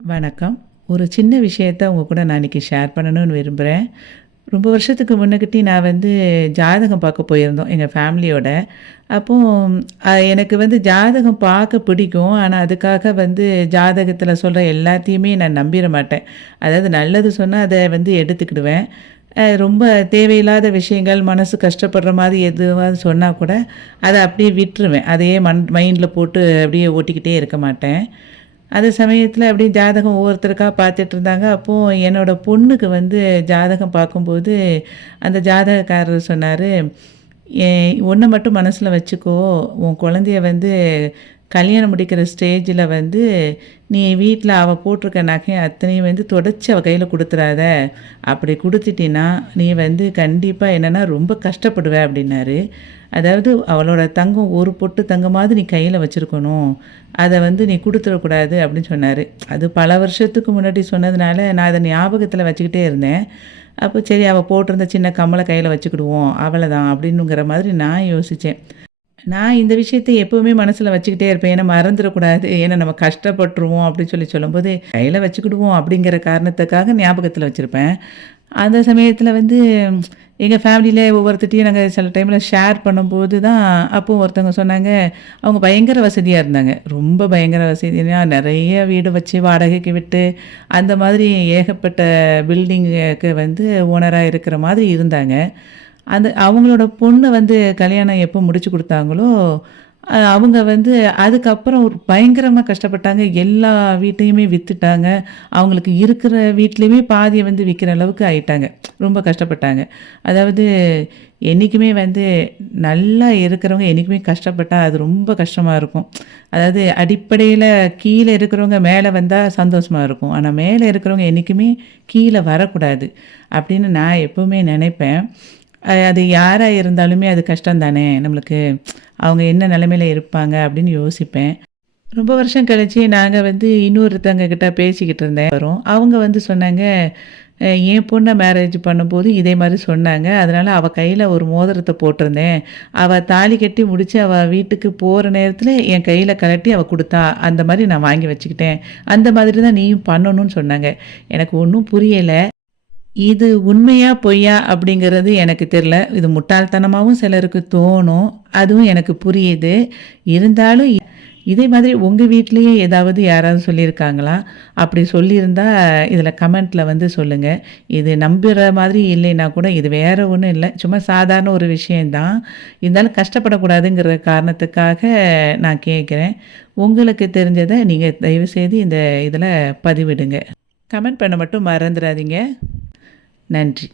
வணக்கம். ஒரு சின்ன விஷயத்த உங்க கூட நான் இன்னைக்கு ஷேர் பண்ணணும்னு விரும்புறேன். ரொம்ப வருஷத்துக்கு முன்னகிட்டி நான் ஜாதகம் பார்க்க போயிருந்தோம் எங்க ஃபேமிலியோட. அப்போ எனக்கு ஜாதகம் பார்க்க பிடிக்கும். ஆனா, அதுக்காக ஜாதகத்தில சொல்ற எல்லாத்தையுமே நான் நம்பிற மாட்டேன். அதாவது நல்லது சொன்னா அத எடுத்துக்கிடுவேன். ரொம்ப தேவையில்லாத விஷயங்கள், மனசு கஷ்டப்படுற மாரி எதுவாவது சொன்னா கூட, அத அப்படியே விட்டுருவேன். அதையே மைண்ட்ல போட்டு அப்படியே ஓட்டிக்கிட்டே இருக்க மாட்டேன். அது சமயத்தில அப்படியே ஜாதகம் ஒவ்வொருத்தருக்கா பார்த்துட்டு இருந்தாங்க. அப்போ என்னோட பொண்ணுக்கு ஜாதகம் பார்க்கும்போது, அந்த ஜாதகக்காரர் சொன்னாரு, ஒண்ண மட்டும் மனசுல வச்சுக்கோ. உன் குழந்தைய கல்யாணம் முடிக்கிற ஸ்டேஜில நீ வீட்ல அவ போட்டிருக்க நகை அத்தனையும் தொடச்சு அவ கையில குடுத்துறாத. அப்படி குடுத்துட்டீன்னா, நீ கண்டிப்பா என்னன்னா ரொம்ப கஷ்டப்படுவ" அப்படின்னாரு. அதாவது அவளோட தங்கம் ஒரு பொட்டு தங்கமாவது நீ கையில வச்சிருக்கணும். அத நீ குடுத்துறக்கூடாது அப்படின்னு சொன்னாரு. அது பல வருஷத்துக்கு முன்னாடி சொன்னதுனால, நான் அத ஞாபகத்துல வச்சுக்கிட்டே இருந்தேன். அப்போ சரி அவ போட்டிருந்த சின்ன கம்மல கையில வச்சுக்கிடுவோம். அவ்வளதான் அப்படின்னுங்கிற மாதிரி நான் யோசிச்சேன். நான் இந்த விஷயத்த எப்பவுமே மனசுல வச்சுக்கிட்டே இருப்பேன். ஏன்னா மறந்துறக்கூடாது. ஏன்னா நம்ம கஷ்டப்பட்டுருவோம் அப்படின்னு சொல்லும்போது, கையில வச்சுக்கிடுவோம் அப்படிங்கிற காரணத்துக்காக ஞாபகத்துல வச்சிருப்பேன். அந்த சமயத்துல எங்க ஃபேமிலியில ஒவ்வொருத்தர்ட்டயும் நாங்க சில டைம்ல ஷேர் பண்ணும்போது தான், அப்போ ஒருத்தவங்க சொன்னாங்க, அவங்க பயங்கர வசதியா இருந்தாங்க. ரொம்ப பயங்கர வசதினா நெறைய வீடு வச்சு வாடகைக்கு விட்டு, அந்த மாதிரி ஏகப்பட்ட பில்டிங்குக்கு ஓனரா இருக்கிற மாதிரி இருந்தாங்க. அவங்களோட பொண்ணு கல்யாணம் எப்போ முடிச்சு குடுத்தாங்களோ, அவங்க அதுக்கப்புறம் ஒரு பயங்கரமா கஷ்டப்பட்டாங்க. எல்லா வீட்டையுமே வித்துட்டாங்க. அவங்களுக்கு இருக்கிற வீட்லயுமே பாதிய விக்கிற அளவுக்கு ஆயிட்டாங்க. ரொம்ப கஷ்டப்பட்டாங்க. அதாவது என்னைக்குமே நல்லா இருக்கிறவங்க என்னைக்குமே கஷ்டப்பட்டா அது ரொம்ப கஷ்டமா இருக்கும். அதாவது அடிப்படையில கீழ இருக்கிறவங்க மேல வந்தா சந்தோஷமா இருக்கும். ஆனா மேல இருக்கிறவங்க என்னைக்குமே கீழ வரக்கூடாது. அப்படின்னு நான் எப்பவுமே நெனைப்பேன். அது யாரா இருந்தாலுமே அது கஷ்டம் தானே நம்மளுக்கு. அவங்க என்ன நிலைமையில இருப்பாங்க அப்படின்னு யோசிப்பேன். ரொம்ப வருஷம் கழிச்சு நாங்க இன்னொருத்தவங்க கிட்ட பேசிக்கிட்டு இருந்தேன் வரோம். அவங்க சொன்னாங்க, என் பொண்ண மேரேஜ் பண்ணும்போது இதே மாரி சொன்னாங்க. அதனால அவ கையில ஒரு மோதிரத்த போட்டிருந்தேன். அவ தாலி கட்டி முடிச்சு அவ வீட்டுக்கு போற நேரத்தில என் கையில கழட்டி அவ குடுத்தா. அந்த மாரி நான் வாங்கி வச்சுக்கிட்டேன். அந்த மாதிரி தான் நீயும் பண்ணணும்னு சொன்னாங்க. எனக்கு ஒண்ணும் புரியல. இது உண்மையா, பொய்யா அப்படிங்கிறது எனக்கு தெரியல. இது முட்டாள்தனமாவும் சிலருக்கு தோணும். அதுவும் எனக்கு புரியுது. இருந்தாலும் இதே மாதிரி உங்க வீட்லயே ஏதாவது யாராவது சொல்லியிருக்காங்களா? அப்படி சொல்லியிருந்தா இதில கமெண்ட்ல சொல்லுங்க. இது நம்புற மாதிரி இல்லைன்னா கூட இது வேற ஒண்ணும் இல்ல. சும்மா சாதாரண ஒரு விஷயம் தான். இருந்தாலும் கஷ்டப்படக்கூடாதுங்கிற காரணத்துக்காக நான் கேட்கிறேன். உங்களுக்கு தெரிஞ்சத நீங்க தயவுசெய்து இந்த இதில பதிவிடுங்க. கமெண்ட் பண்ண மட்டும் மறந்துறாதீங்க. நன்றி.